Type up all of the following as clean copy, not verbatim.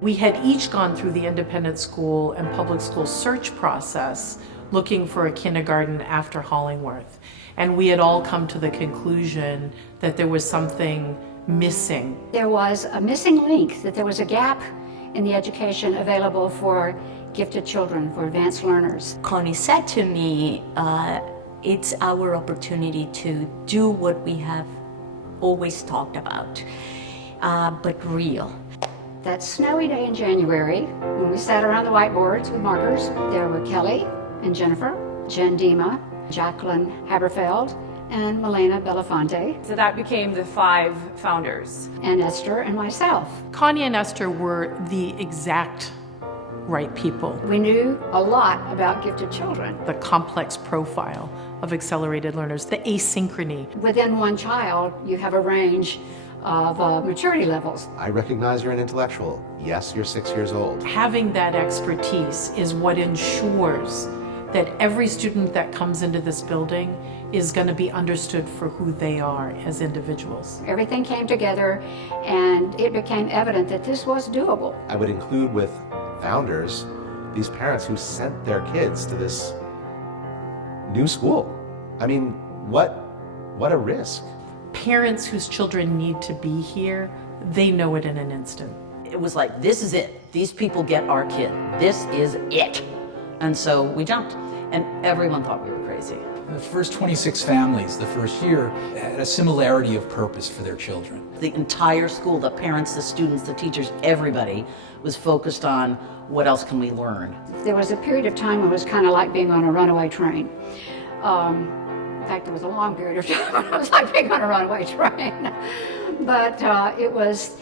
We had each gone through the independent school and public school search process looking for a kindergarten after Hollingworth. And we had all come to the conclusion that there was something missing. There was a missing link, that there was a gap in the education available for gifted children, for advanced learners. Connie said to me, it's our opportunity to do what we have always talked about, but real. That snowy day in January, when we sat around the whiteboards with markers, there were Kelly and Jennifer, Jen Dima, Jacqueline Haberfeld, and Milena Belafonte. So that became the 5 founders. And Esther and myself. Connie and Esther were the exact right people. We knew a lot about gifted children. The complex profile of accelerated learners, the asynchrony. Within one child, you have a range of maturity levels. I recognize you're an intellectual. Yes, you're 6 years old. Having that expertise is what ensures that every student that comes into this building is going to be understood for who they are as individuals. Everything came together and it became evident that this was doable. I would include with founders these parents who sent their kids to this new school. I mean, what a risk. Parents whose children need to be here, they know it in an instant. It was like, this is it. These people get our kid. This is it. And so we jumped, and everyone thought we were crazy. The first 26 families the first year had a similarity of purpose for their children. The entire school, the parents, the students, the teachers, everybody was focused on what else can we learn. There was a period of time when it was kind of like being on a runaway train. In fact, there was a long period of time when it was like being on a runaway train. But it was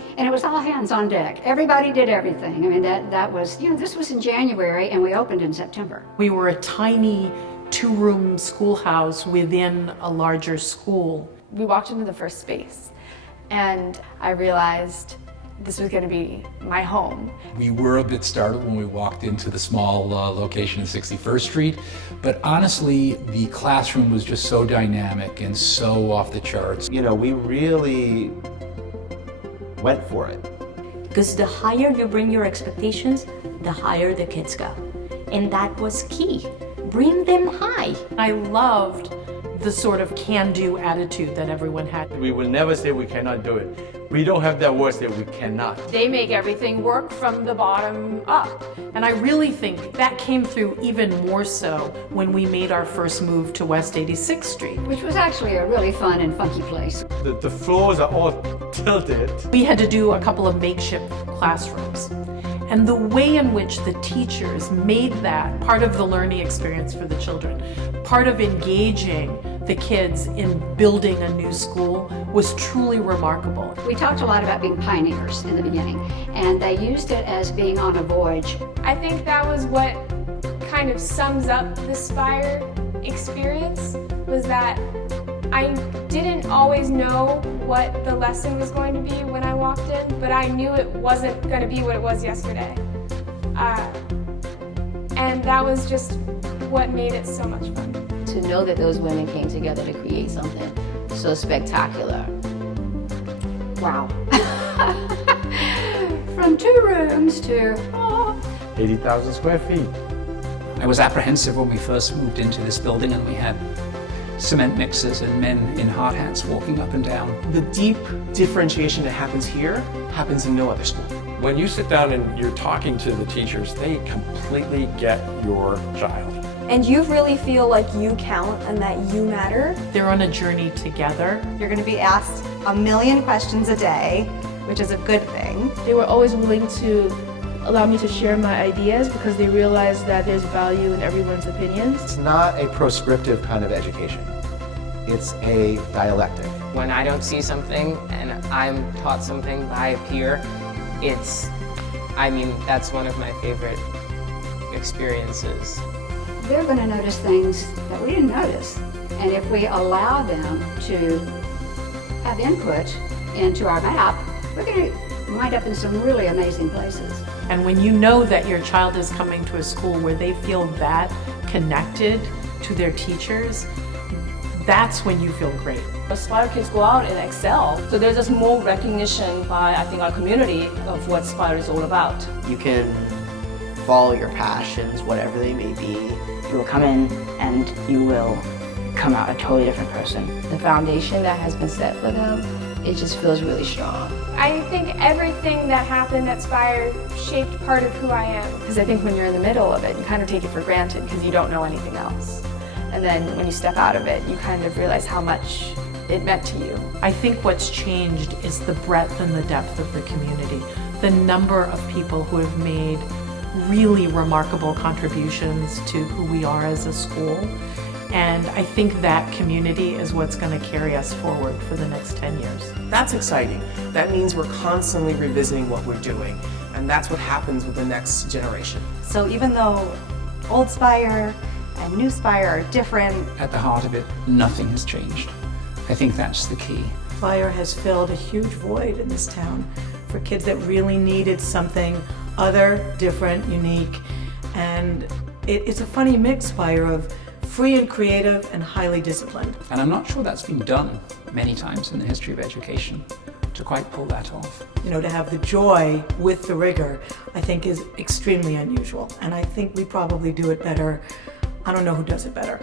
all hands on deck. Everybody did everything. I mean, that was, this was in January and we opened in September. We were a tiny 2-room schoolhouse within a larger school. We walked into the first space and I realized this was going to be my home. We were a bit startled when we walked into the small location in 61st Street, but honestly, the classroom was just so dynamic and so off the charts. We really went for it. Because the higher you bring your expectations, the higher the kids go. And that was key. Bring them high. I loved the sort of can-do attitude that everyone had. We will never say we cannot do it. We don't have that word that we cannot. They make everything work from the bottom up. And I really think that came through even more so when we made our first move to West 86th Street. Which was actually a really fun and funky place. The floors are all tilted. We had to do a couple of makeshift classrooms. And the way in which the teachers made that part of the learning experience for the children, part of engaging the kids in building a new school, was truly remarkable. We talked a lot about being pioneers in the beginning, and they used it as being on a voyage. I think that was what kind of sums up the Speyer experience, was that I didn't always know what the lesson was going to be when I walked in, but I knew it wasn't going to be what it was yesterday. And that was just what made it so much fun. To know that those women came together to create something so spectacular. Wow. From 2 rooms to 80,000 square feet. I was apprehensive when we first moved into this building and we had cement mixers and men in hard hats walking up and down. The deep differentiation that happens here happens in no other school. When you sit down and you're talking to the teachers, they completely get your child. And you really feel like you count and that you matter. They're on a journey together. You're going to be asked a million questions a day, which is a good thing. They were always willing to allow me to share my ideas because they realized that there's value in everyone's opinions. It's not a proscriptive kind of education. It's a dialectic. When I don't see something and I'm taught something by a peer, that's one of my favorite experiences. they're going to notice things that we didn't notice. And if we allow them to have input into our map, we're going to wind up in some really amazing places. And when you know that your child is coming to a school where they feel that connected to their teachers, that's when you feel great. Speyer kids go out and excel. So there's just more recognition by, I think, our community of what Speyer is all about. You can follow your passions, whatever they may be. You will come in and you will come out a totally different person. The foundation that has been set for them, it just feels really strong. I think everything that happened at Speyer shaped part of who I am. Because I think when you're in the middle of it, you kind of take it for granted because you don't know anything else. And then when you step out of it, you kind of realize how much it meant to you. I think what's changed is the breadth and the depth of the community. The number of people who have made really remarkable contributions to who we are as a school. And I think that community is what's going to carry us forward for the next 10 years. That's exciting. That means we're constantly revisiting what we're doing, and that's what happens with the next generation. So even though old Speyer and new Speyer are different, at the heart of it, nothing has changed. I think that's the key. Speyer has filled a huge void in this town for kids that really needed something other, different, unique, and it's a funny mix, Speyer, of free and creative and highly disciplined. And I'm not sure that's been done many times in the history of education to quite pull that off. You know, to have the joy with the rigor, I think is extremely unusual. And I think we probably do it better. I don't know who does it better.